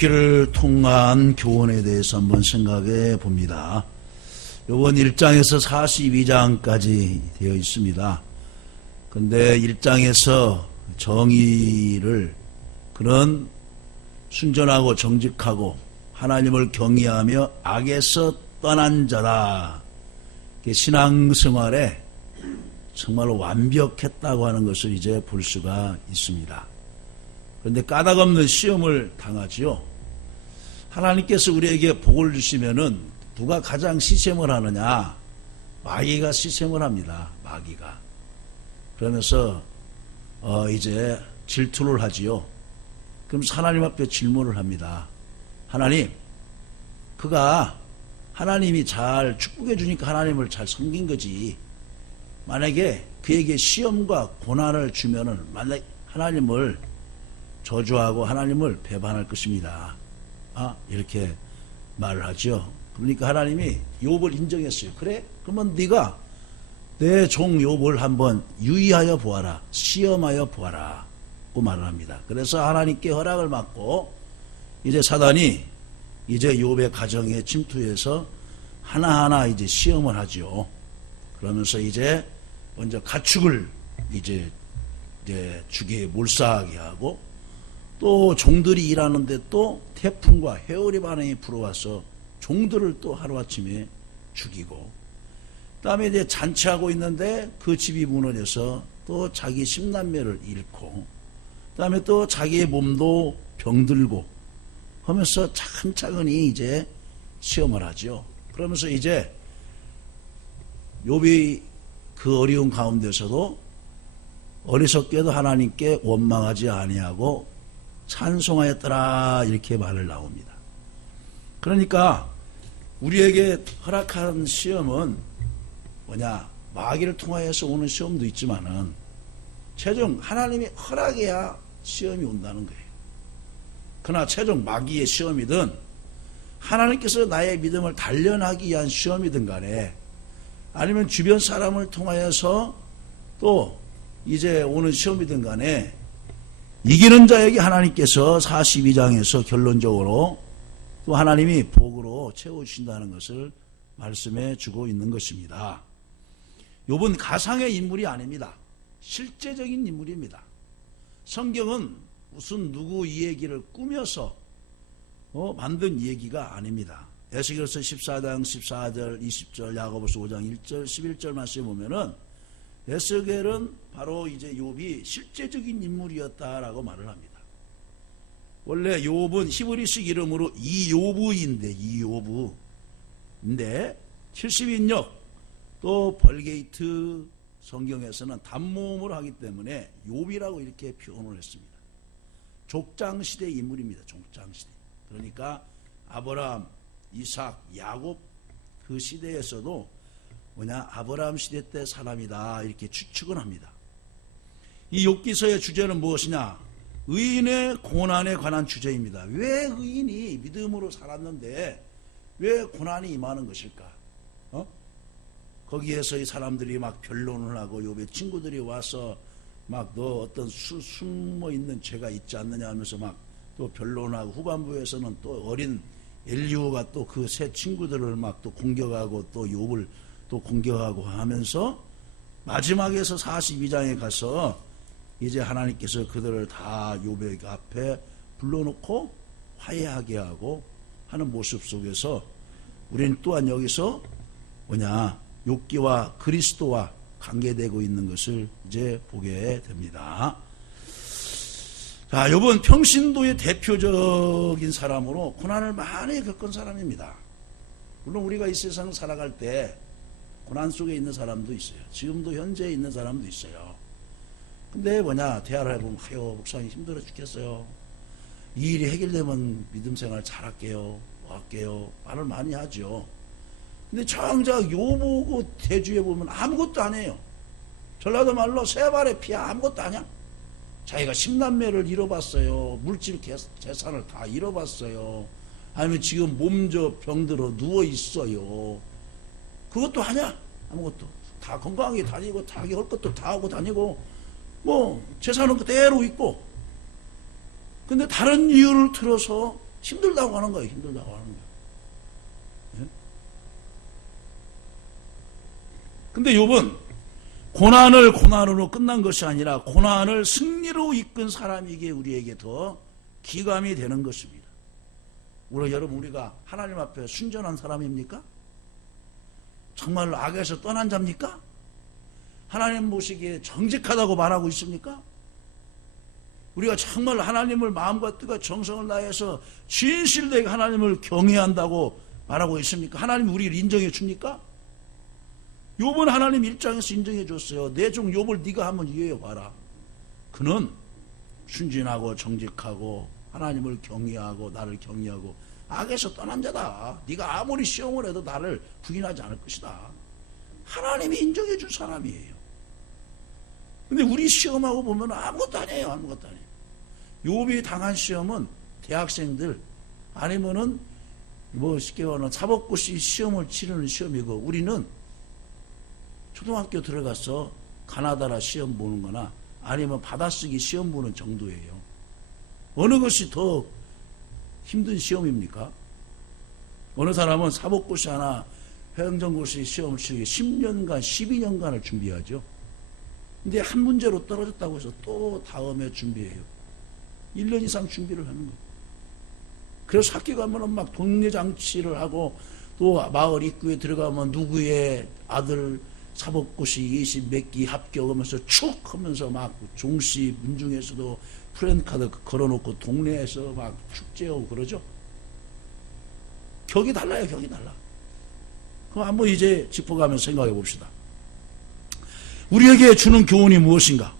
욥기를 통한 교훈에 대해서 한번 생각해 봅니다. 이번 1장에서 42장까지 되어 있습니다. 근데 1장에서 정의를 그런 순전하고 정직하고 하나님을 경외하며 악에서 떠난 자라, 신앙생활에 정말로 완벽했다고 하는 것을 이제 볼 수가 있습니다. 그런데 까닭없는 시험을 당하지요. 하나님께서 우리에게 복을 주시면은 누가 가장 시샘을 하느냐? 마귀가 시샘을 합니다. 마귀가. 그러면서 이제 질투를 하지요. 그럼 하나님 앞에 질문을 합니다. 하나님, 그가 하나님이 잘 축복해 주니까 하나님을 잘 섬긴 거지. 만약에 그에게 시험과 고난을 주면은 만약 하나님을 저주하고 하나님을 배반할 것입니다. 이렇게 말을 하죠. 그러니까 하나님이 욥을 인정했어요. 그래? 그러면 네가 내 종 욥을 한번 유의하여 보아라. 시험하여 보아라. 고 말을 합니다. 그래서 하나님께 허락을 받고 이제 사단이 이제 욥의 가정에 침투해서 하나하나 이제 시험을 하죠. 그러면서 이제 먼저 가축을 이제 죽에 몰사하게 하고 또 종들이 일하는데 또 태풍과 해오리 반응이 불어와서 종들을 또 하루아침에 죽이고, 그 다음에 이제 잔치하고 있는데 그 집이 무너져서 또 자기 10남매를 잃고, 그 다음에 또 자기의 몸도 병들고 하면서 차근차근히 이제 시험을 하죠. 그러면서 이제 욥이 그 어려운 가운데서도 어리석게도 하나님께 원망하지 아니하고 찬송하였더라, 이렇게 말을 나옵니다. 그러니까 우리에게 허락한 시험은 뭐냐? 마귀를 통하여서 오는 시험도 있지만은 최종 하나님이 허락해야 시험이 온다는 거예요. 그러나 최종 마귀의 시험이든 하나님께서 나의 믿음을 단련하기 위한 시험이든 간에 아니면 주변 사람을 통하여서 또 이제 오는 시험이든 간에 이기는 자에게 하나님께서 42장에서 결론적으로 또 하나님이 복으로 채워주신다는 것을 말씀해 주고 있는 것입니다. 욥은 가상의 인물이 아닙니다. 실제적인 인물입니다. 성경은 무슨 누구 이야기를 꾸며서 만든 이야기가 아닙니다. 에스겔서 14장 14절 20절 야고보서 5장 1절 11절 말씀에 보면은 에스겔은 바로 이제 욥이 실제적인 인물이었다라고 말을 합니다. 원래 욥은 히브리식 이름으로 이요브인데 70인역 또 벌게이트 성경에서는 단모음으로 하기 때문에 욥이라고 이렇게 표현을 했습니다. 족장시대 인물입니다. 족장시대. 그러니까 아브라함, 이삭, 야곱 그 시대에서도 아브라함 시대 때 사람이다, 이렇게 추측을 합니다. 이 욥기서의 주제는 무엇이냐? 의인의 고난에 관한 주제입니다. 왜 의인이 믿음으로 살았는데 왜 고난이 임하는 것일까? 거기에서 이 사람들이 막 변론을 하고 욥의 친구들이 와서 막 너 어떤 숨어 있는 죄가 있지 않느냐 하면서 막 또 변론하고, 후반부에서는 또 어린 엘리후가 또 그 세 친구들을 막 또 공격하고 또 욥을 또 공격하고 하면서 마지막에서 42장에 가서 이제 하나님께서 그들을 다 욥의 앞에 불러놓고 화해하게 하고 하는 모습 속에서 우리는 또한 여기서 욥기와 그리스도와 관계되고 있는 것을 이제 보게 됩니다. 자, 욥은 평신도의 대표적인 사람으로 고난을 많이 겪은 사람입니다. 물론 우리가 이 세상을 살아갈 때 고난 속에 있는 사람도 있어요. 지금도 현재 있는 사람도 있어요. 근데 대화를 해보면 목사님 힘들어 죽겠어요. 이 일이 해결되면 믿음 생활 잘할게요. 할게요. 말을 많이 하죠. 근데 정작 욥보고 대주에 보면 아무것도 안 해요. 전라도 말로 세 발의 피야 아무것도 아니야. 자기가 10남매를 잃어봤어요. 물질 재산을 다 잃어봤어요. 아니면 지금 몸져 병들어 누워 있어요. 그것도 하냐? 아무것도. 다 건강하게 다니고 자기 할 것도 다 하고 다니고 재산은 그대로 있고, 근데 다른 이유를 들어서 힘들다고 하는 거예요. 힘들다고 하는 거예요. 예? 근데 욥은 고난을 고난으로 끝난 것이 아니라 고난을 승리로 이끈 사람이기에 우리에게 더 기감이 되는 것입니다. 여러분, 우리가 하나님 앞에 순전한 사람입니까? 정말로 악에서 떠난 자입니까? 하나님 보시기에 정직하다고 말하고 있습니까? 우리가 정말 하나님을 마음과 뜻과 정성을 다해서 진실되게 하나님을 경외한다고 말하고 있습니까? 하나님 우리를 인정해 줍니까? 욥은 하나님 입장에서 인정해 줬어요. 내 종 욥을 네가 한번 이해해 봐라. 그는 순진하고 정직하고 하나님을 경외하고 나를 경외하고 악에서 떠난 자다. 네가 아무리 시험을 해도 나를 부인하지 않을 것이다. 하나님이 인정해 준 사람이에요. 근데 우리 시험하고 보면 아무것도 아니에요. 아무것도 아니에요. 욥이 당한 시험은 대학생들 아니면은 쉽게 말하면 사법고시 시험을 치르는 시험이고, 우리는 초등학교 들어가서 가나다라 시험 보는 거나 아니면 받아쓰기 시험 보는 정도예요. 어느 것이 더 힘든 시험입니까? 어느 사람은 사법고시 하나 행정고시 시험을 치르기 10년간 12년간을 준비하죠. 근데 한 문제로 떨어졌다고 해서 또 다음에 준비해요. 1년 이상 준비를 하는 거예요. 그래서 학교 가면은 막 동네 장치를 하고, 또 마을 입구에 들어가면 누구의 아들 사법고시 20몇 기 합격하면서 축 하면서 막 종시 문중에서도 프랜카드 걸어놓고 동네에서 막 축제하고 그러죠. 격이 달라요. 격이 달라. 그럼 한번 이제 짚어가면서 생각해 봅시다. 우리에게 주는 교훈이 무엇인가?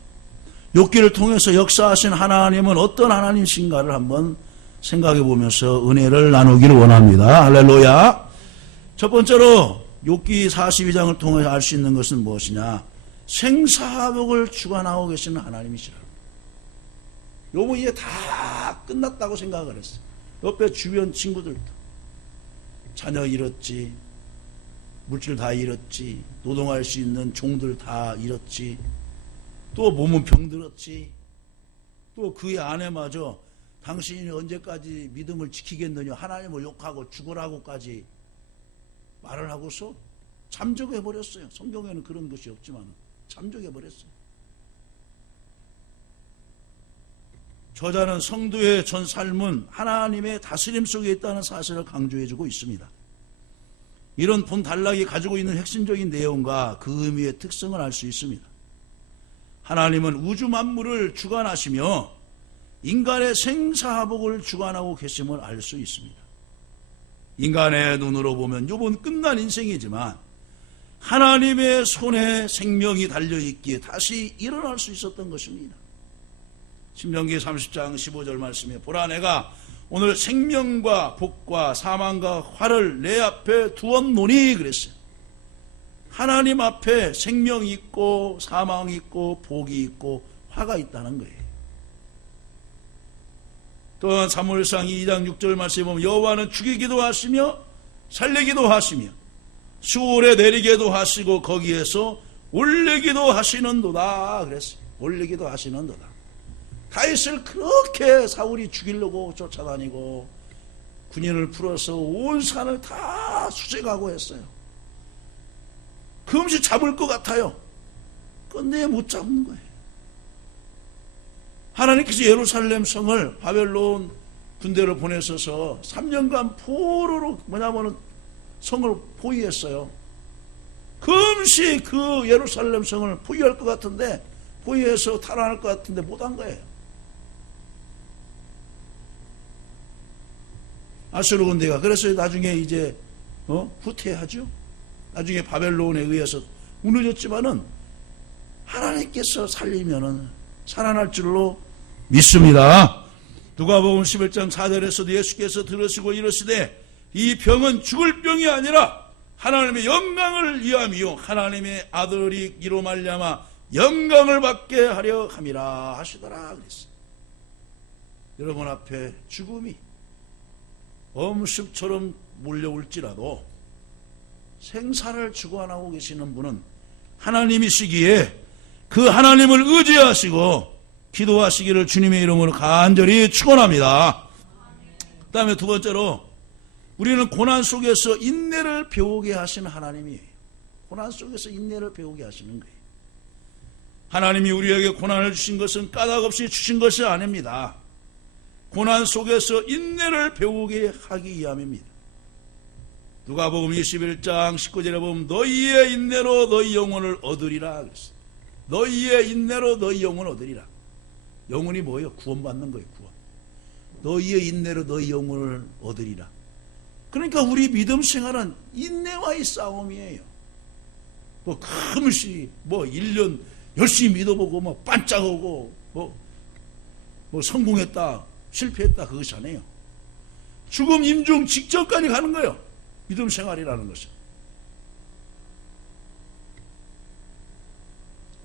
욥기를 통해서 역사하신 하나님은 어떤 하나님이신가를 한번 생각해 보면서 은혜를 나누기를 원합니다. 할렐루야. 첫 번째로 욥기 42장을 통해 알 수 있는 것은 무엇이냐? 생사화복을 주관하고 계시는 하나님이시라. 욥은 이제 다 끝났다고 생각을 했어요. 옆에 주변 친구들도 자녀 잃었지, 물질 다 잃었지, 노동할 수 있는 종들 다 잃었지, 또 몸은 병들었지, 또 그의 아내마저 당신이 언제까지 믿음을 지키겠느냐, 하나님을 욕하고 죽으라고까지 말을 하고서 잠적해버렸어요. 성경에는 그런 것이 없지만 잠적해버렸어요. 저자는 성도의 전 삶은 하나님의 다스림 속에 있다는 사실을 강조해주고 있습니다. 이런 본 단락이 가지고 있는 핵심적인 내용과 그 의미의 특성을 알 수 있습니다. 하나님은 우주 만물을 주관하시며 인간의 생사화복을 주관하고 계심을 알 수 있습니다. 인간의 눈으로 보면 욥은 끝난 인생이지만 하나님의 손에 생명이 달려있기에 다시 일어날 수 있었던 것입니다. 신명기 30장 15절 말씀에 보라, 내가 오늘 생명과 복과 사망과 화를 내 앞에 두었노니 그랬어요. 하나님 앞에 생명이 있고 사망이 있고 복이 있고 화가 있다는 거예요. 또한 사무엘상 2장 6절 말씀에 보면 여호와는 죽이기도 하시며 살리기도 하시며 수월에 내리게도 하시고 거기에서 올리기도 하시는도다 그랬어요. 올리기도 하시는도다. 다윗을 그렇게 사울이 죽이려고 쫓아다니고 군인을 풀어서 온 산을 다 수색하고 했어요. 금시 잡을 것 같아요. 근데 못 잡는 거예요. 하나님께서 예루살렘 성을 바벨론 군대를 보내셔서 3년간 포로로 성을 포위했어요. 금시 그 예루살렘 성을 포위할 것 같은데, 포위해서 탈환할 것 같은데 못한 거예요. 아수르 군대가 그래서 나중에 이제 후퇴하죠. 나중에 바벨론에 의해서 무너졌지만은 하나님께서 살리면은 살아날 줄로 믿습니다. 누가복음 11장 4절에서도 예수께서 들으시고 이르시되 이 병은 죽을 병이 아니라 하나님의 영광을 위함이요 하나님의 아들이 이로 말미암아 영광을 받게 하려 함이라 하시더라 그랬어요. 여러분 앞에 죽음이 엄습처럼 몰려올지라도 생사를 주관하고 계시는 분은 하나님이시기에 그 하나님을 의지하시고 기도하시기를 주님의 이름으로 간절히 축원합니다. 그 다음에 두 번째로 우리는 고난 속에서 인내를 배우게 하시는 하나님이에요. 고난 속에서 인내를 배우게 하시는 거예요. 하나님이 우리에게 고난을 주신 것은 까닭없이 주신 것이 아닙니다. 고난 속에서 인내를 배우게 하기 위함입니다. 누가복음 21장 19절에 보면 너희의 인내로 너희 영혼을 얻으리라 그랬어요. 너희의 인내로 너희 영혼을 얻으리라. 영혼이 뭐예요? 구원받는 거예요. 구원. 너희의 인내로 너희 영혼을 얻으리라. 그러니까 우리 믿음 생활은 인내와의 싸움이에요. 뭐 금시 뭐 1년 열심히 믿어보고 뭐 반짝하고 뭐 성공했다 실패했다 그것이 아니에요. 죽음 임종 직전까지 가는 거예요. 믿음 생활이라는 것은.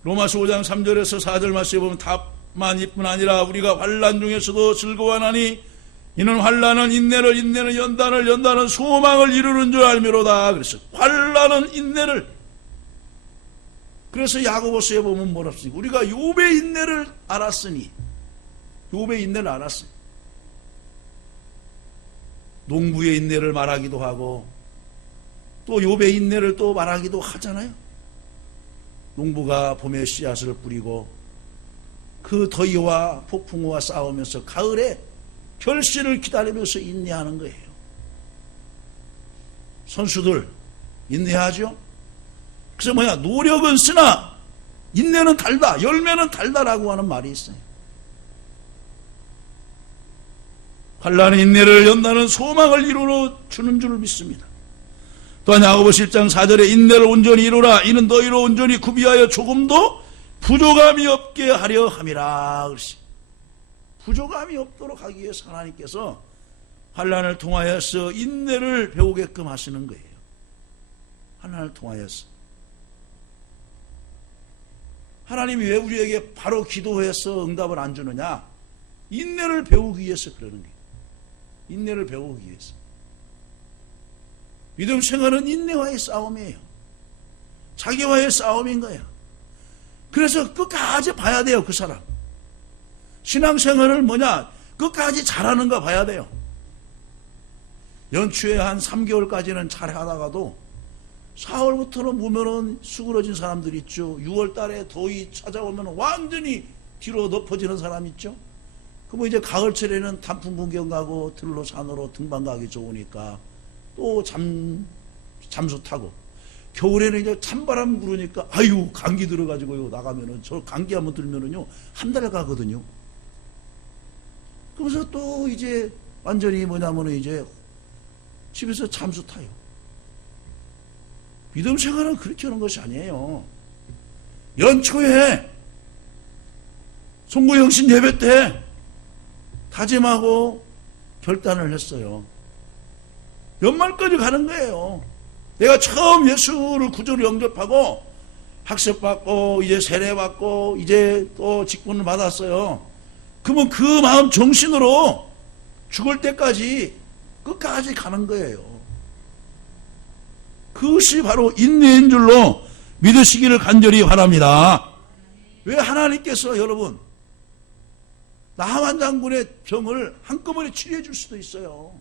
로마서 5장 3절에서 4절 말씀에 보면 다만 이뿐 아니라 우리가 환난 중에서도 즐거워하나니 이는 환난은 인내를, 인내는 연단을, 연단은 소망을 이루는 줄 알미로다. 그래서 환난은 인내를. 그래서 야고보서에 보면 뭐라 습니까? 우리가 욥의 인내를 알았으니, 욥의 인내를 알았어요. 농부의 인내를 말하기도 하고 또 욥의 인내를 또 말하기도 하잖아요. 농부가 봄에 씨앗을 뿌리고 그 더위와 폭풍우와 싸우면서 가을에 결실을 기다리면서 인내하는 거예요. 선수들 인내하죠. 그래서 뭐냐, 노력은 쓰나 인내는 달다, 열매는 달다라고 하는 말이 있어요. 환난의 인내를, 연단은 소망을 이루어 주는 줄 믿습니다. 또한 야고보서 1장 4절에 인내를 온전히 이루라. 이는 너희로 온전히 구비하여 조금도 부족함이 없게 하려 함이라. 그렇지. 부족함이 없도록 하기 위해서 하나님께서 환난을 통하여서 인내를 배우게끔 하시는 거예요. 환난을 통하여서. 하나님이 왜 우리에게 바로 기도해서 응답을 안 주느냐? 인내를 배우기 위해서 그러는 거예요. 인내를 배우기 위해서. 믿음 생활은 인내와의 싸움이에요. 자기와의 싸움인 거예요. 그래서 끝까지 봐야 돼요, 그 사람. 신앙생활을 뭐냐, 끝까지 잘하는가 봐야 돼요. 연초에 한 3개월까지는 잘하다가도 4월부터는 보면은 수그러진 사람들 있죠. 6월 달에 더위 찾아오면 완전히 뒤로 덮어지는 사람 있죠. 그러면 이제 가을철에는 단풍 구경 가고 들로 산으로 등반 가기 좋으니까 또 잠수 타고, 겨울에는 이제 찬바람 부르니까 아유 감기 들어가지고요, 나가면은 저 감기 한번 들면은요 한 달 가거든요. 그러면서 또 이제 완전히 뭐냐면은 이제 집에서 잠수 타요. 믿음 생활은 그렇게 하는 것이 아니에요. 연초에 송구영신 예배 때 다짐하고 결단을 했어요. 연말까지 가는 거예요. 내가 처음 예수를 구주로 영접하고 학습받고 이제 세례받고 이제 또 직분을 받았어요. 그러면 그 마음 정신으로 죽을 때까지 끝까지 가는 거예요. 그것이 바로 인내인 줄로 믿으시기를 간절히 바랍니다. 왜 하나님께서 여러분 나하만 장군의 병을 한꺼번에 치료해 줄 수도 있어요.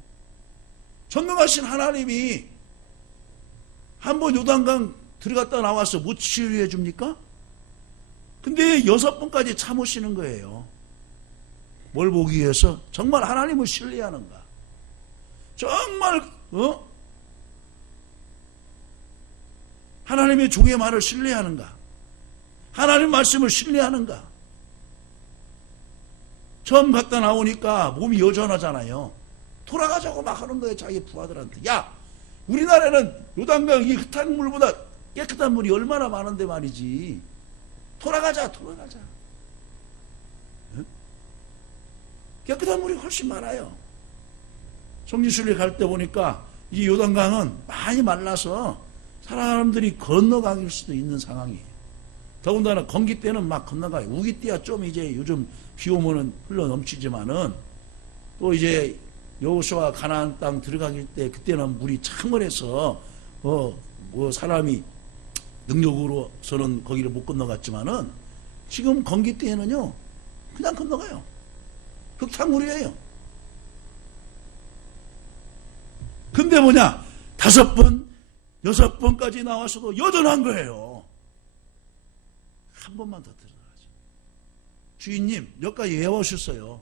전능하신 하나님이 한번 요단강 들어갔다 나와서 못 치료해 줍니까? 근데 6번까지 참으시는 거예요. 뭘 보기 위해서? 정말 하나님을 신뢰하는가? 정말 하나님의 종의 말을 신뢰하는가? 하나님 말씀을 신뢰하는가? 처음 갔다 나오니까 몸이 여전하잖아요. 돌아가자고 막 하는 거예요, 자기 부하들한테. 야, 우리나라는 요단강 이 흙탕 물보다 깨끗한 물이 얼마나 많은데 말이지. 돌아가자. 응? 깨끗한 물이 훨씬 많아요. 성지순례 갈 때 보니까 이 요단강은 많이 말라서 사람들이 건너갈 수도 있는 상황이에요. 더군다나 건기 때는 막 건너가요. 우기 때야 좀 이제 요즘 비 오면은 흘러 넘치지만은 또 이제 여호수아 가나안 땅 들어가길 때 그때는 물이 창궐해서 사람이 능력으로서는 거기를 못 건너갔지만은 지금 건기 때에는요 그냥 건너가요. 흙탕물이에요. 근데 뭐냐? 5번, 6번까지 나와서도 여전한 거예요. 한 번만 더 들어가죠. 주인님, 여기까지 외워오셨어요.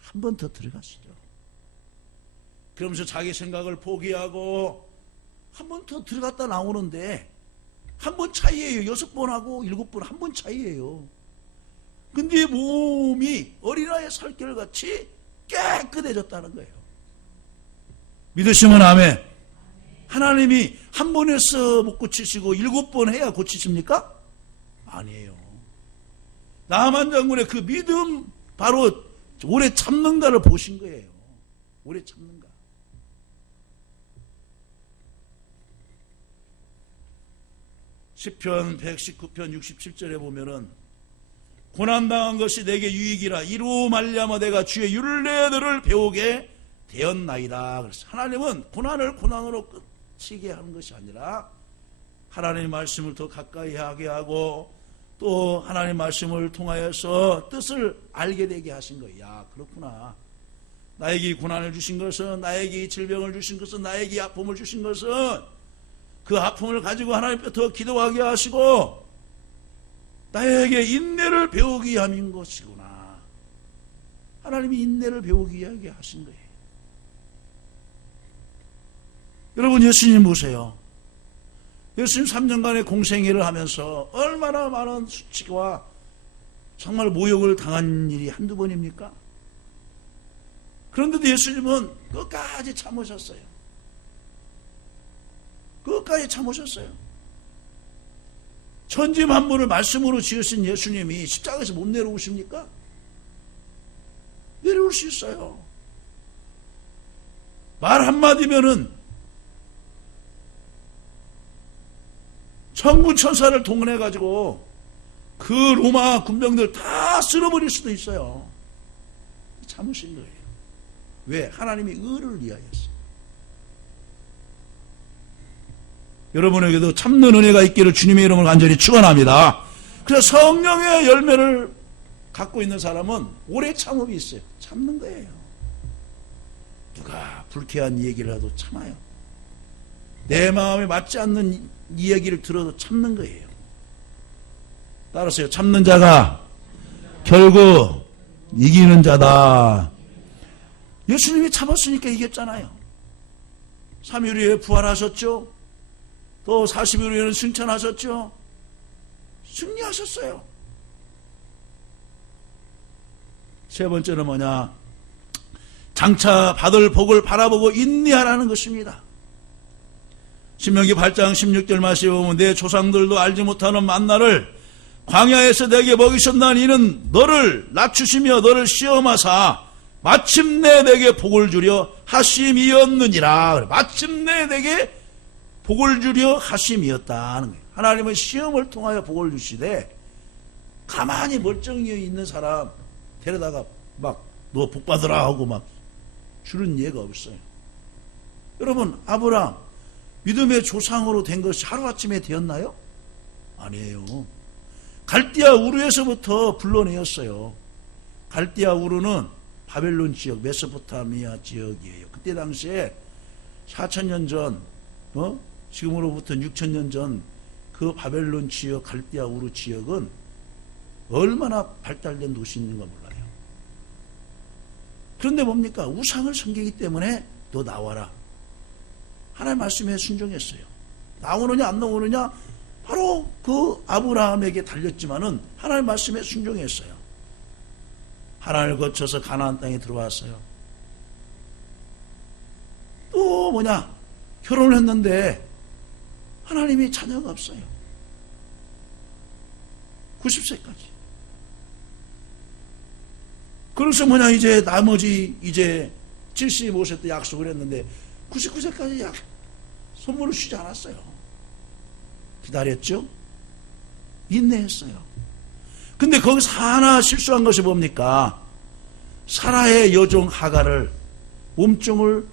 한 번 더 들어가시죠. 그러면서 자기 생각을 포기하고 한 번 더 들어갔다 나오는데 한 번 차이예요. 6번하고 7번 한 번 차이예요. 근데 몸이 어린아이의 살결같이 깨끗해졌다는 거예요. 믿으시면 아멘. 하나님이 한 번 해서 못 고치시고 7번 해야 고치십니까? 아니에요. 나만 장군의 그 믿음, 바로 오래 참는가를 보신 거예요. 오래 참는가. 시편 119편 67절에 보면은 고난당한 것이 내게 유익이라 이로 말미암아 내가 주의 율례들을 배우게 되었나이다. 그래서 하나님은 고난을 고난으로 끝이게 하는 것이 아니라 하나님의 말씀을 더 가까이 하게 하고 또 하나님의 말씀을 통하여서 뜻을 알게 되게 하신 거예요. 야, 그렇구나. 나에게 이 고난을 주신 것은, 나에게 이 질병을 주신 것은, 나에게 이 아픔을 주신 것은 그 아픔을 가지고 하나님께 더 기도하게 하시고 나에게 인내를 배우기 위함인 것이구나. 하나님이 인내를 배우기 위하게 하신 거예요. 여러분, 예수님 보세요. 예수님 3년간의 공생애를 하면서 얼마나 많은 수치와 정말 모욕을 당한 일이 한두 번입니까? 그런데도 예수님은 끝까지 참으셨어요. 끝까지 참으셨어요. 천지만물을 말씀으로 지으신 예수님이 십자가에서 못 내려오십니까? 내려올 수 있어요. 말 한마디면은 천군 천사를 동원해가지고 그 로마 군병들 다 쓸어버릴 수도 있어요. 참으신 거예요. 왜? 하나님이 의를 위하여서. 여러분에게도 참는 은혜가 있기를 주님의 이름을 간절히 축원합니다. 그래서 성령의 열매를 갖고 있는 사람은 오래 참음이 있어요. 참는 거예요. 누가 불쾌한 얘기를 해도 참아요. 내 마음에 맞지 않는 이야기를 들어도 참는 거예요. 따라서요. 참는 자가 결국 이기는 자다. 예수님이 참았으니까 이겼잖아요. 3일 후에 부활하셨죠. 또 40일 후에는 승천하셨죠. 승리하셨어요. 세 번째는 뭐냐? 장차 받을 복을 바라보고 인내하라는 것입니다. 신명기 8장 16절 말씀에 보면 내 조상들도 알지 못하는 만나를 광야에서 내게 먹이셨나니 이는 너를 낮추시며 너를 시험하사 마침내 내게 복을 주려 하심이었느니라. 마침내 내게 복을 주려 하심이었다는 거예요. 하나님은 시험을 통하여 복을 주시되 가만히 멀쩡히 있는 사람 데려다가 막 너 복 받으라 하고 막 주는 예가 없어요. 여러분, 아브라함 믿음의 조상으로 된 것이 하루아침에 되었나요? 아니에요. 갈대아 우르에서부터 불러내었어요. 갈대아 우르는 바벨론 지역, 메소포타미아 지역이에요. 그때 당시에 4,000년 전, 지금으로부터 6,000년 전 그 바벨론 지역, 갈대아 우르 지역은 얼마나 발달된 도시인가 몰라요. 그런데 뭡니까? 우상을 섬기기 때문에 너 나와라. 하나님 말씀에 순종했어요. 나오느냐 안 나오느냐 바로 그 아브라함에게 달렸지만은 하나님 말씀에 순종했어요. 하나님을 거쳐서 가나안 땅에 들어왔어요. 또 뭐냐? 결혼을 했는데 하나님이 자녀가 없어요. 90세까지. 그래서 뭐냐? 이제 나머지 이제 75세 때 약속을 했는데 99세까지 선물을 주지 않았어요. 기다렸죠? 인내했어요. 근데 거기서 하나 실수한 것이 뭡니까? 사라의 여종 하갈을 몸종을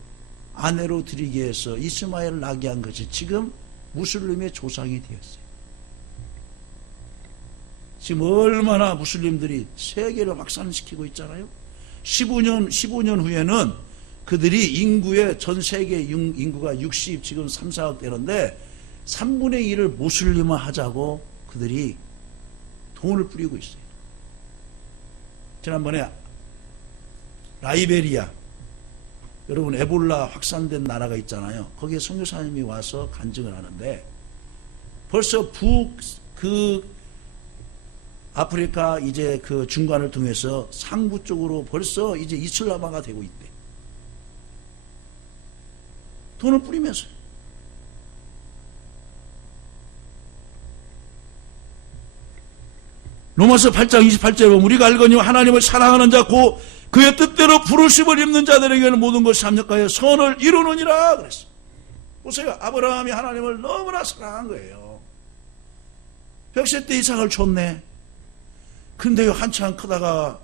아내로 들이기 위해서 이스마엘을 낳게 한 것이 지금 무슬림의 조상이 되었어요. 지금 얼마나 무슬림들이 세계를 확산시키고 있잖아요. 15년 후에는 그들이 인구의 전 세계 인구가 60 지금 3, 4억 되는데 3분의 1을 무슬림화 하자고 그들이 돈을 뿌리고 있어요. 지난번에 라이베리아, 여러분 에볼라 확산된 나라가 있잖아요. 거기에 선교사님이 와서 간증을 하는데 벌써 아프리카 이제 그 중간을 통해서 상부 쪽으로 벌써 이제 이슬람화가 되고 있대. 돈을 뿌리면서. 로마서 8장 28절에 보면 우리가 알거니와 하나님을 사랑하는 자 곧 그의 뜻대로 부르심을 입는 자들에게는 모든 것이 합력하여 선을 이루느니라 그랬어. 보세요. 아브라함이 하나님을 너무나 사랑한 거예요. 100세 때 이삭을 줬네. 근데요 한참 크다가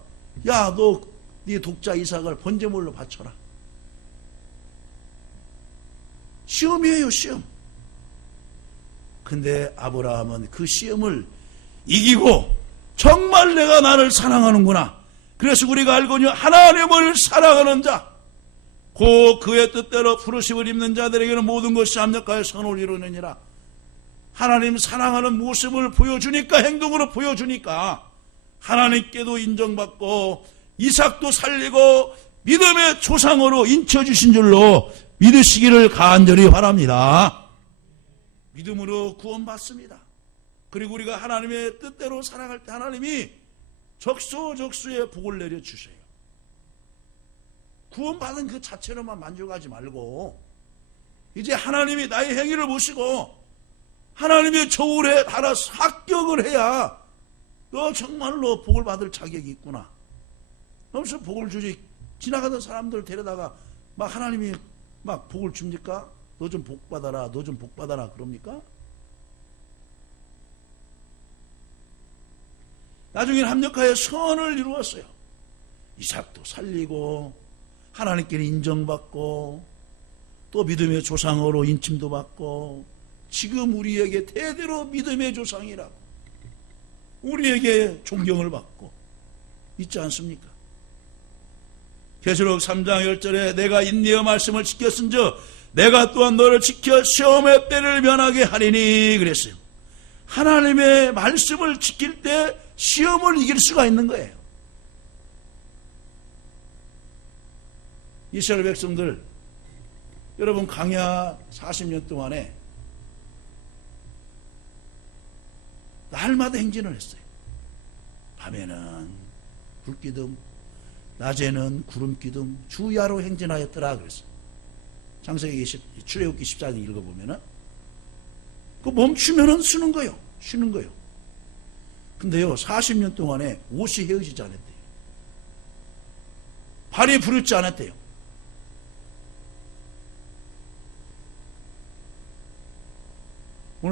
야 너 네 독자 이삭을 번제물로 바쳐라. 시험이에요 시험. 근데 아브라함은 그 시험을 이기고 정말 내가 나를 사랑하는구나. 그래서 우리가 알거니와 하나님을 사랑하는 자 곧 그의 뜻대로 부르심을 입는 자들에게는 모든 것이 합력하여 선을 이루느니라. 하나님 사랑하는 모습을 보여주니까 행동으로 보여주니까 하나님께도 인정받고 이삭도 살리고 믿음의 조상으로 인쳐주신 줄로 믿으시기를 간절히 바랍니다. 믿음으로 구원받습니다. 그리고 우리가 하나님의 뜻대로 살아갈 때 하나님이 적소적소의 복을 내려주세요. 구원받은 그 자체로만 만족하지 말고 이제 하나님이 나의 행위를 보시고 하나님의 조울에 따라서 합격을 해야 너 정말로 복을 받을 자격이 있구나. 그러면서 복을 주지. 지나가던 사람들 데려다가 막 하나님이 막 복을 줍니까? 너 좀 복 받아라, 너 좀 복 받아라 그럽니까? 나중에는 합력하여 선을 이루었어요. 이삭도 살리고 하나님께 인정받고 또 믿음의 조상으로 인침도 받고 지금 우리에게 대대로 믿음의 조상이라고 우리에게 존경을 받고 있지 않습니까? 계시록 3장 10절에 내가 인내의 말씀을 지켰은즉 내가 또한 너를 지켜 시험의 때를 면하게 하리니 그랬어요. 하나님의 말씀을 지킬 때 시험을 이길 수가 있는 거예요. 이스라엘 백성들 여러분 광야 40년 동안에 날마다 행진을 했어요. 밤에는 불기둥, 낮에는 구름기둥, 주야로 행진하였더라 그랬어요. 창세기 출애굽기 14장 읽어보면은 그 멈추면은 쉬는 거예요. 쉬는 거예요. 근데요 40년 동안에 옷이 헤어지지 않았대요. 발이 부르지 않았대요.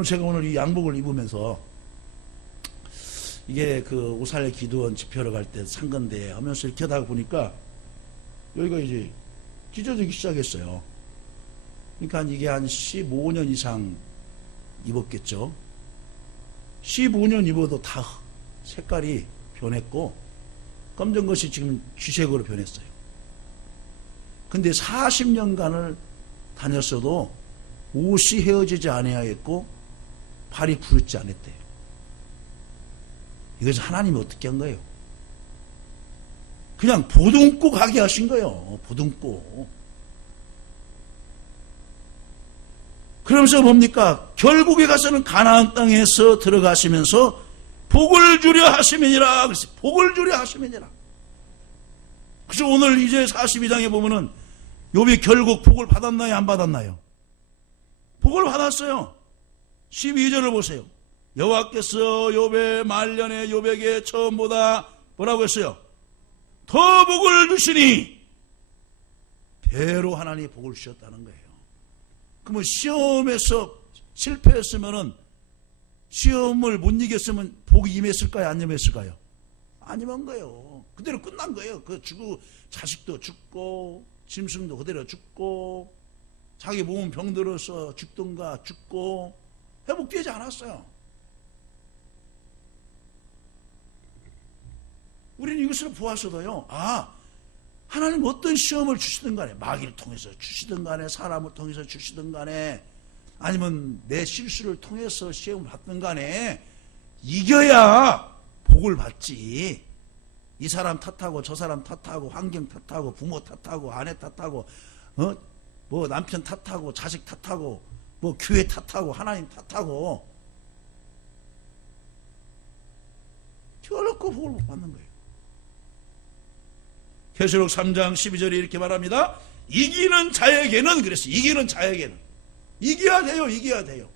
제가 오늘 이 양복을 입으면서 이게 그 오살레 기도원 집회로 갈 때 산 건데 하면서 이렇게 하다가 보니까 여기가 이제 찢어지기 시작했어요. 그러니까 이게 한 15년 이상 입었겠죠. 15년 입어도 다 색깔이 변했고 검정 것이 지금 쥐색으로 변했어요. 근데 40년간을 다녔어도 옷이 헤어지지 아니하였고 발이 부르지 않았대요. 이것은 하나님이 어떻게 한 거예요? 그냥 보듬고 가게 하신 거예요. 보듬고. 그러면서 뭡니까? 결국에 가서는 가나안 땅에서 들어가시면서 복을 주려 하시면이라. 그래서 복을 주려 하시면이라. 그래서 오늘 이제 42장에 보면은 욥이 결국 복을 받았나요? 안 받았나요? 복을 받았어요. 12절을 보세요. 여호와께서 욥의 말년에 욥에게 처음보다 뭐라고 했어요? 더 복을 주시니 배로 하나님이 복을 주셨다는 거예요. 그러면 시험에서 실패했으면은 시험을 못 이겼으면 복이 임했을까요? 안 임했을까요? 안 임한 거예요. 그대로 끝난 거예요. 그 자식도 죽고 짐승도 그대로 죽고 자기 몸은 병들어서 죽든가 죽고 회복되지 않았어요. 우리는 이것을 보았어도요. 하나님 어떤 시험을 주시든 간에, 마귀를 통해서 주시든 간에, 사람을 통해서 주시든 간에, 아니면 내 실수를 통해서 시험을 받든 간에 이겨야 복을 받지. 이 사람 탓하고 저 사람 탓하고 환경 탓하고 부모 탓하고 아내 탓하고 뭐 남편 탓하고 자식 탓하고 뭐 교회 탓하고 하나님 탓하고 결코 복을 못 받는 거예요. 계시록 3장 12절에 이렇게 말합니다. 이기는 자에게는, 그래서 이기는 자에게는 이겨야 돼요. 이겨야 돼요.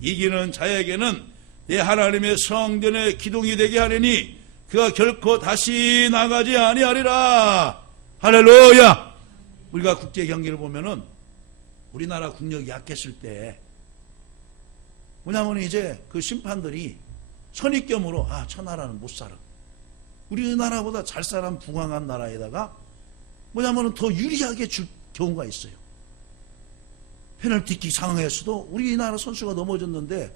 이기는 자에게는 내 하나님의 성전의 기둥이 되게 하려니 그가 결코 다시 나가지 아니하리라. 할렐루야. 우리가 국제 경기를 보면은 우리나라 국력이 약했을 때 뭐냐면 이제 그 심판들이 선입견으로 저 나라는 못 살아, 우리나라보다 잘 사람 부강한 나라에다가 뭐냐면 더 유리하게 줄 경우가 있어요. 페널티킥 상황에서도 우리나라 선수가 넘어졌는데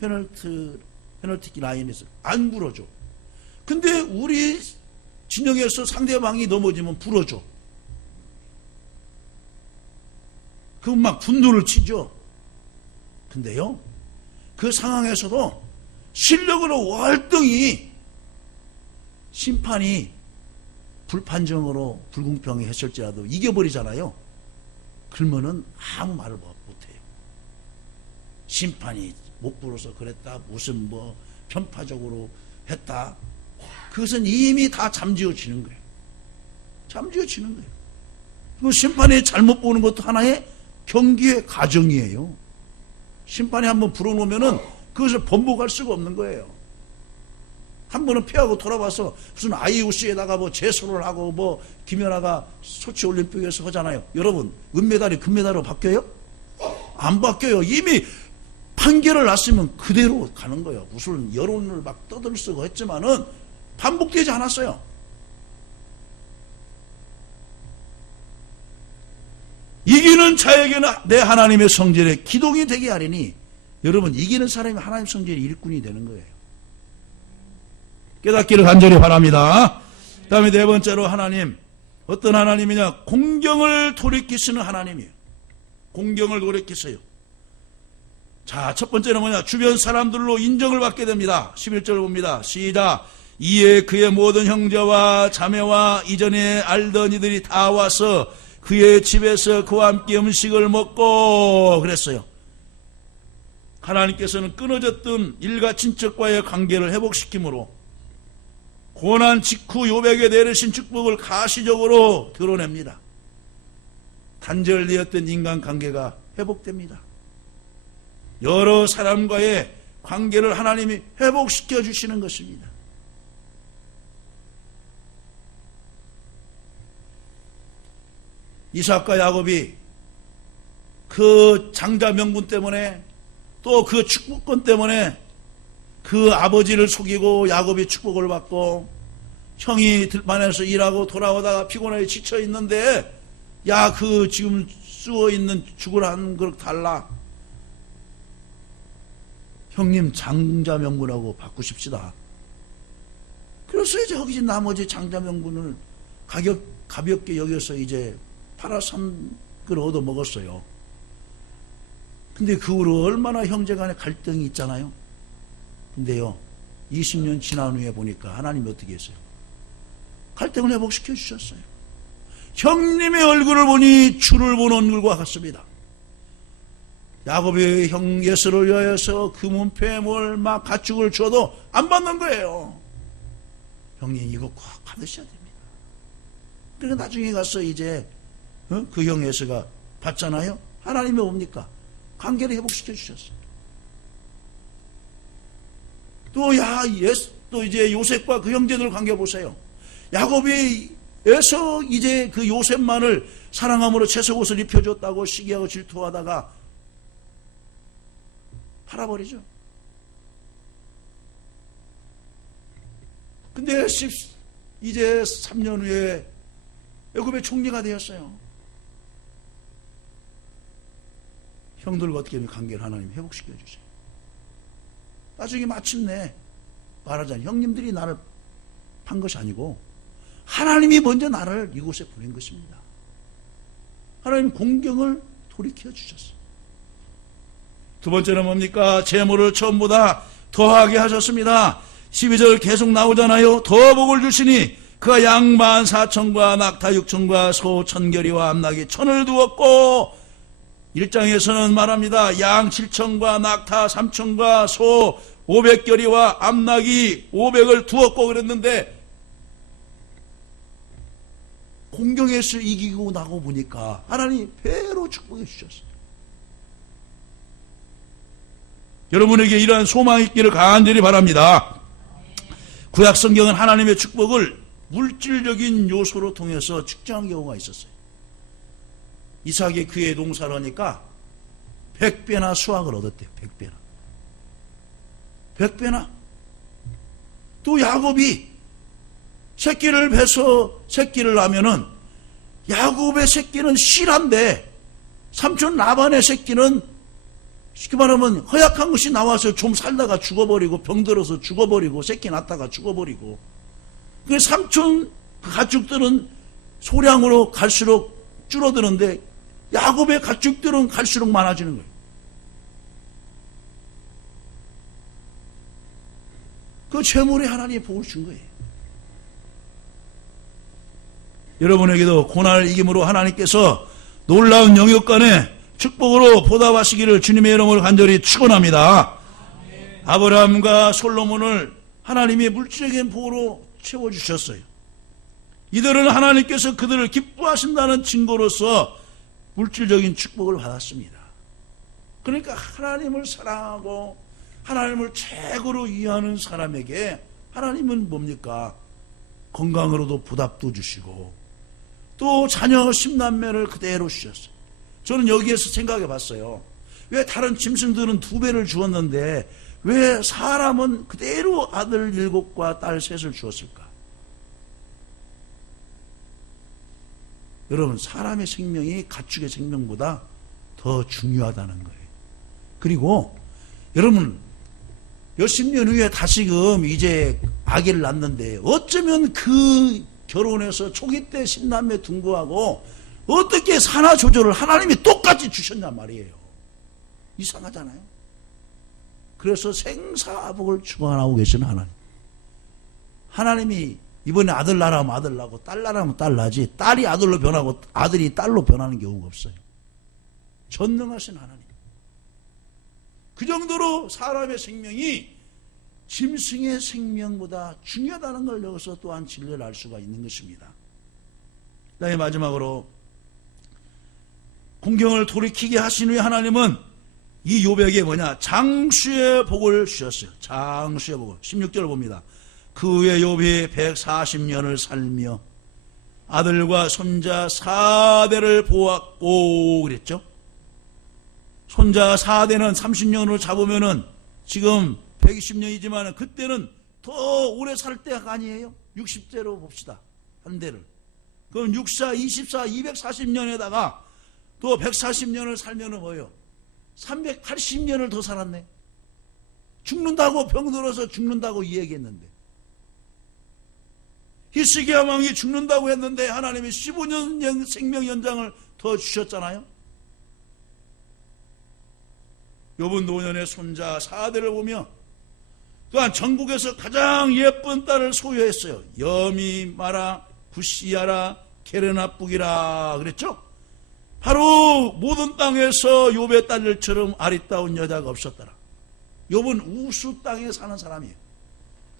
페널티킥 라인에서 안 불어줘. 근데 우리 진영에서 상대방이 넘어지면 불어줘. 그럼 막 분노를 치죠. 근데요, 그 상황에서도 실력으로 월등히 심판이 불판정으로 불공평히 했을지라도 이겨버리잖아요. 그러면은 아무 말을 못해요. 심판이 못 불어서 그랬다, 무슨 뭐 편파적으로 했다, 그것은 이미 다 잠지어지는 거예요. 잠지어지는 거예요. 그 심판이 잘못 보는 것도 하나의 경기의 과정이에요. 심판이 한번 불어놓으면은 그것을 번복할 수가 없는 거예요. 한 번은 피하고 돌아와서 무슨 IOC에다가 뭐 제소를 하고 뭐 김연아가 소치 올림픽에서 하잖아요. 여러분, 은메달이 금메달로 바뀌어요? 안 바뀌어요. 이미 판결을 났으면 그대로 가는 거예요. 무슨 여론을 막 떠들쓰고 했지만은 반복되지 않았어요. 이기는 자에게는 내 하나님의 성전에 기둥이 되게 하리니, 여러분, 이기는 사람이 하나님 성전의 일꾼이 되는 거예요. 깨닫기를 간절히 바랍니다. 그 다음에 네 번째로 하나님, 어떤 하나님이냐? 공경을 돌이키시는 하나님이에요. 공경을 돌이키세요. 자, 첫 번째는 뭐냐? 주변 사람들로 인정을 받게 됩니다. 11절 봅니다. 시작. 이에 그의 모든 형제와 자매와 이전에 알던 이들이 다 와서 그의 집에서 그와 함께 음식을 먹고 그랬어요. 하나님께서는 끊어졌던 일가 친척과의 관계를 회복시키므로 고난 직후 요백에 내리신 축복을 가시적으로 드러냅니다. 단절되었던 인간관계가 회복됩니다. 여러 사람과의 관계를 하나님이 회복시켜 주시는 것입니다. 이삭과 야곱이 그 장자 명분 때문에, 또 그 축복권 때문에 그 아버지를 속이고 야곱이 축복을 받고, 형이 들판에서 일하고 돌아오다가 피곤하게 지쳐 있는데, 야, 그 지금 쑤어 있는 죽을 한 그릇 달라. 형님 장자 명분하고 바꾸십시다. 그래서 이제 거기 나머지 장자 명분을 가볍게 여겨서 이제 팔아서 한 그릇 얻어 먹었어요. 근데 그 후로 얼마나 형제 간에 갈등이 있잖아요. 근데요, 20년 지난 후에 보니까 하나님이 어떻게 했어요? 갈등을 회복시켜 주셨어요. 형님의 얼굴을 보니 주를 보는 얼굴과 같습니다. 야곱이 형 예수를 위하여서 금은 폐물 막 가축을 줘도 안 받는 거예요. 형님 이거 꼭 받으셔야 됩니다. 그래서 나중에 가서 이제 그 형 예수가 받잖아요. 하나님이 뭡니까? 관계를 회복시켜 주셨어요. 또 이제 요셉과 그 형제들 관계 보세요. 야곱이 에서 이제 그 요셉만을 사랑함으로 채색 옷을 입혀줬다고 시기하고 질투하다가 팔아버리죠. 근데 이제 3년 후에 애굽의 총리가 되었어요. 형들과 어떻게 하면 관계를 하나님 회복시켜 주세요. 나중에 마침내 말하자면 형님들이 나를 판 것이 아니고 하나님이 먼저 나를 이곳에 보낸 것입니다. 하나님 공경을 돌이켜 주셨어요. 두 번째는 뭡니까? 재물을 처음보다 더하게 하셨습니다. 12절 계속 나오잖아요. 더 복을 주시니 그가 양 14,000과 낙타 6,000과 소 1,000결이와 암낙이 1,000을 두었고, 1장에서는 말합니다. 양 7,000과 낙타 3,000과 소 500결이와 암낙이 500을 두었고 그랬는데, 공경에서 이기고 나고 보니까 하나님이 배로 축복해 주셨어요. 여러분에게 이러한 소망이 있기를 간절히 바랍니다. 구약 성경은 하나님의 축복을 물질적인 요소로 통해서 측정한 경우가 있었어요. 이삭이 그의 농사를 하니까 100배나 수확을 얻었대요. 100배나. 100배나. 또 야곱이 새끼를 베서 새끼를 낳으면은, 야곱의 새끼는 실한데 삼촌 라반의 새끼는 쉽게 말하면 허약한 것이 나와서 좀 살다가 죽어버리고, 병들어서 죽어버리고, 새끼 낳다가 죽어버리고. 그 삼촌 가축들은 소량으로 갈수록 줄어드는데 야곱의 가축들은 갈수록 많아지는 거예요. 그 재물에 하나님이 복을 준 거예요. 여러분에게도 고난을 이김으로 하나님께서 놀라운 영역간의 축복으로 보답하시기를 주님의 이름으로 간절히 축원합니다. 아브라함과 솔로몬을 하나님이 물질적인 복으로 채워주셨어요. 이들은 하나님께서 그들을 기뻐하신다는 증거로서 물질적인 축복을 받았습니다. 그러니까 하나님을 사랑하고 하나님을 최고로 이해하는 사람에게 하나님은 뭡니까? 건강으로도 보답도 주시고 또 자녀 10남매를 그대로 주셨어요. 저는 여기에서 생각해 봤어요. 왜 다른 짐승들은 2배를 주었는데 왜 사람은 그대로 아들 7과 딸 3을 주었을까? 여러분, 사람의 생명이 가축의 생명보다 더 중요하다는 거예요. 그리고 여러분, 몇십 년 후에 다시금 이제 아기를 낳는데 어쩌면 그 결혼해서 초기 때 10남매 둔거하고 어떻게 산하 조절을 하나님이 똑같이 주셨냔 말이에요. 이상하잖아요. 그래서 생사복을 축원하고 계시는 하나님. 하나님이 이번에 아들 낳으면 아들 낳고 딸 낳으면 딸 낳지, 딸이 아들로 변하고 아들이 딸로 변하는 경우가 없어요. 전능하신 하나님. 그 정도로 사람의 생명이 짐승의 생명보다 중요하다는 걸 여기서 또한 진리를 알 수가 있는 것입니다. 그다음에 마지막으로 공경을 돌이키게 하신 후에 하나님은 이 욥에게 뭐냐? 장수의 복을 주셨어요. 장수의 복을. 16절을 봅니다. 그 후에 욥이 140년을 살며 아들과 손자 4대를 보았고 그랬죠. 손자 4대는 30년으로 잡으면은 지금 120년이지만 그때는 더 오래 살 때가 아니에요. 60대로 봅시다. 한 대를. 그럼 64, 24, 240년에다가 또 140년을 살면은 뭐예요? 380년을 더 살았네. 죽는다고 병들어서 죽는다고 이야기했는데 히스기야 왕이 죽는다고 했는데 하나님이 15년 생명 연장을 더 주셨잖아요. 욥은 노년의 손자 4대를 보며 또한 전국에서 가장 예쁜 딸을 소유했어요. 여미마라, 구시야라, 게르나북이라 그랬죠. 바로 모든 땅에서 욥의 딸들처럼 아리따운 여자가 없었더라. 욥은 우수 땅에 사는 사람이에요.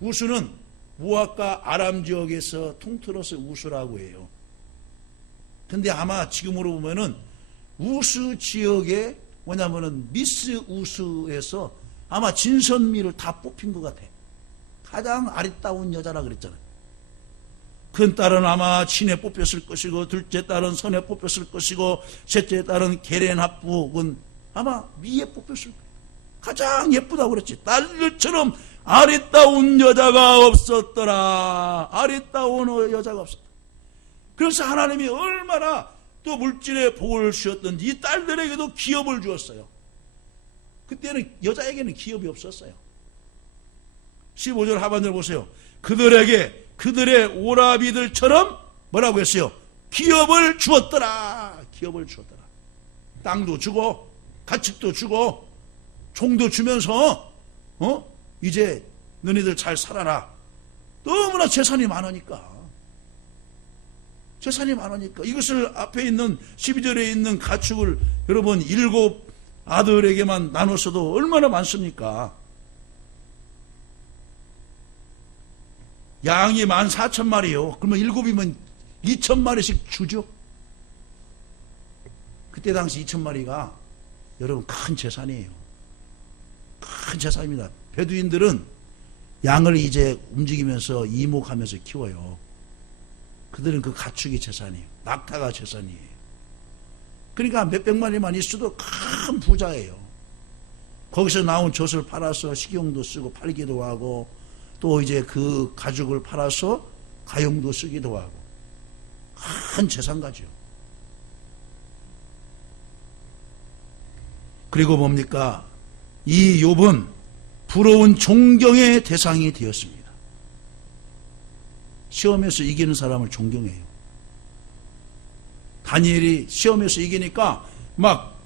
우수는 모압과 아람 지역에서 통틀어서 우수라고 해요. 근데 아마 지금으로 보면은 우수 지역에 뭐냐면은 미스 우수에서 아마 진선미를 다 뽑힌 것 같아. 가장 아리따운 여자라 그랬잖아요. 큰 딸은 아마 친에 뽑혔을 것이고 둘째 딸은 선에 뽑혔을 것이고 셋째 딸은 게렌합북은 아마 미에 뽑혔을 거예요. 가장 예쁘다고 그랬지. 딸들처럼 아리따운 여자가 없었더라. 아리따운 여자가 없었다. 그래서 하나님이 얼마나 또 물질의 복을 주셨던지 이 딸들에게도 기업을 주었어요. 그때는 여자에게는 기업이 없었어요. 15절 하반절 보세요. 그들에게 그들의 오라비들처럼 뭐라고 했어요? 기업을 주었더라. 기업을 주었더라. 땅도 주고 가축도 주고 종도 주면서 이제 너희들 잘 살아라. 너무나 재산이 많으니까. 재산이 많으니까 이것을 앞에 있는 12절에 있는 가축을 여러분 7 아들에게만 나눴어도 얼마나 많습니까? 양이 14,000마리요. 그러면 7이면 2,000마리씩 주죠. 그때 당시 2,000마리가 여러분 큰 재산이에요. 큰 재산입니다. 베두인들은 양을 이제 움직이면서 이목하면서 키워요. 그들은 그 가축이 재산이에요. 낙타가 재산이에요. 그러니까 몇백 마리만 있어도 큰 부자예요. 거기서 나온 젖을 팔아서 식용도 쓰고 팔기도 하고 또 이제 그 가죽을 팔아서 가용도 쓰기도 하고 큰 재산가죠. 그리고 뭡니까? 이 욥은 부러운 존경의 대상이 되었습니다. 시험에서 이기는 사람을 존경해요. 다니엘이 시험에서 이기니까 막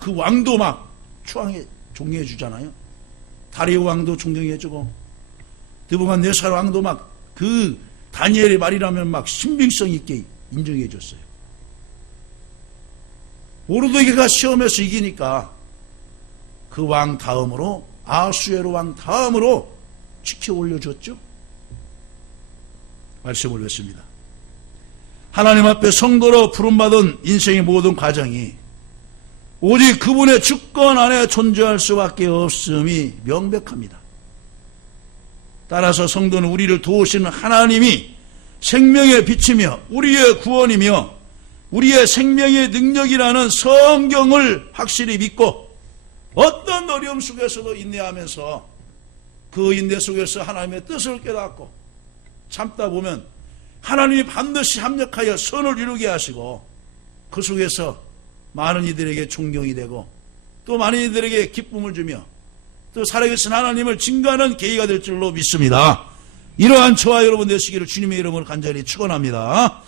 그 왕도 막 추앙해 존경해 주잖아요. 다리오 왕도 존경해 주고 느부갓네살 왕도 막 그 다니엘의 말이라면 막 신빙성 있게 인정해 줬어요. 모르드게가 시험에서 이기니까 그 왕 다음으로 아수에로 왕 다음으로 지켜 올려줬죠. 말씀을 뵙습니다. 하나님 앞에 성도로 부름받은 인생의 모든 과정이 오직 그분의 주권 안에 존재할 수밖에 없음이 명백합니다. 따라서 성도는 우리를 도우시는 하나님이 생명의 빛이며 우리의 구원이며 우리의 생명의 능력이라는 성경을 확실히 믿고 어떤 어려움 속에서도 인내하면서 그 인내 속에서 하나님의 뜻을 깨닫고 참다 보면 하나님이 반드시 합력하여 선을 이루게 하시고 그 속에서 많은 이들에게 존경이 되고 또 많은 이들에게 기쁨을 주며 또 살아계신 하나님을 증거하는 계기가 될 줄로 믿습니다. 이러한 저와 여러분 되시기를 주님의 이름으로 간절히 축원합니다.